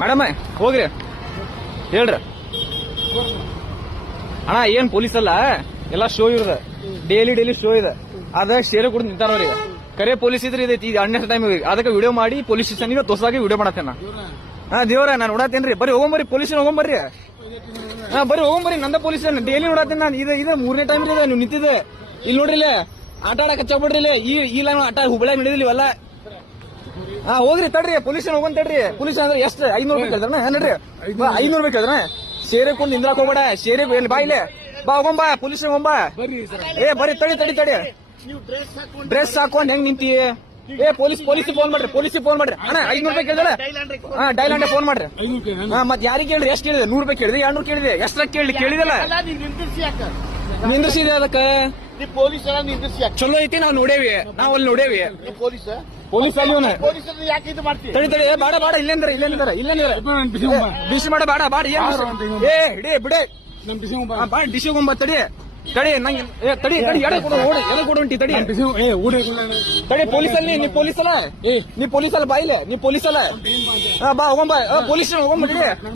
madam ಹೋಗ್ರಿ ಹೇಳ್ರಿ ಅಣ್ಣ ಏನ್ ಪೊಲೀಸ್ ಅಲ್ಲ ಎಲ್ಲಾ ಶೋ ಇರದ ಡೈಲಿ ಶೋ ಇದೆ ಅದ ಶೇರೆ ಕೂಡ ನಿಂತಾರ ಈಗ ಕರೆ ಪೊಲೀಸ್ ಇದ್ರೆ ಇದೈತಿ ಅಣ್ಣ ಟೈಮ್ ಅದಕ್ಕೆ ವಿಡಿಯೋ ಮಾಡಿ ಪೊಲೀಸ್ ಸ್ಟೇಷನ್ಗೆ ತೋರ್ಸಾಗಿ ವಿಡಿಯೋ ಮಾಡತ್ತೇನ ಹಾ ದೇವ್ರ ನಾನು ನೋಡತ್ತೇನ್ರಿ ಬರೀ ಹೋಗಂಬರಿ ಪೊಲೀಸ್ ಹೋಗಂಬರ್ರಿ ಹಾ ಬರೀ ಹೋಗಂಬರಿ ನಂದ ಪೊಲೀಸ್ ಡೈಲಿ ನೋಡತ್ತೇನೆ ನಾನು ಇದೆ ಮೂರನೇ ಟೈಮ್ ಇದೆ ನೀವು ನಿಂತಿದೆ ಇಲ್ಲಿ ನೋಡ್ರಿ ಇಲ್ಲಿ ಆಟ ಆಡಕ್ ಹಚ್ಚಾಬಿಡ್ರಿ ಇಲ್ಲಿ ಈ ಲೈನ್ ಆಟ ಹುಬ್ಬಳ್ಳಿ ನಡೆದಿಲ್ಲ ಇವೆಲ್ಲ ಹಾ ಹೋಗ್ರಿ ತಡ್ರಿ ಪೊಲೀಸ್ ಹೋಗಂತ ತಡ್ರಿ ಪೊಲೀಸ್ ಅಂದ್ರೆ ಎಷ್ಟು 500 ರೂಪಾಯಿ ಕೇಳಿದ್ರ ನಡ್ರಿ 500 ರೂಪಾಯಿ ಕೇಳಿದ್ರ ಶೇರೆ ಕೊಂಡು ನಿಂದ್ರಾಕ್ ಹೋಗ್ಬೇಡ ಶೇರೆ ಬಾ ಇಲ್ಲಿ ಬಾ ಹೋಗಂಬಾ ಪೊಲೀಸ್ ಹೋಗಂಬಾ ಏ ಬರೀ ತಡಿ ಡ್ರೆಸ್ ಹಾಕೊಂಡ್ ಹೆಂಗ್ ನಿಂತಿ ಏ ಪೊಲೀಸ್ ಫೋನ್ ಮಾಡ್ರಿ ಅಣ್ಣ 500 ರೂಪಾಯಿ ಕೇಳಿದ್ರೆ ಹಾ ಡೈಲಾಂಡ್ ಫೋನ್ ಮಾಡ್ರಿ ಹಾ ಮತ್ ಯಾರಿಗೆ ಕೇಳ್ರಿ ಎಷ್ಟು ಕೇಳಿದೆ 100 ರೂಪಾಯಿ ಕೇಳಿದ್ರಿ 200 ಕೇಳಿದೆ ಎಷ್ಟ್ರ ಕೇಳಿದಲ್ಲ ನಿಂದ್ರಿಸಿದೆ ಅದಕ್ಕೆ ಚಲೋ ಐತಿ ನಾವ್ ನೋಡೇವಿ ನಾವ್ ಅಲ್ಲಿ ನೋಡೇವಿ ಪೊಲೀಸ್ ಅಲ್ಲಿ ತಡಿ ಬಾಡ ಇಲ್ಲೇಂದ್ರ ಬಿಸಿ ಮಾಡ ಬಾಡ ಏ ಹಿಡಿ ಬಿಡೆ ಡಿಸಿ ಗೊಂಬ ತಡಿ ನಂಗೆ ತಡಿ ಎಡ ಕೊಡುಂಟಿ ತಡಿ ಪೊಲೀಸ್ ಅಲ್ಲಿ ನೀ ಪೊಲೀಸ್ ಅಲ್ಲ ಬಾ ಇಲ್ಲೇ ನೀ ಪೊಲೀಸ್ ಅಲ್ಲ ಬಾ ಹೋಗಂಬ ಪೊಲೀಸ್ ಹೋಗಂಬ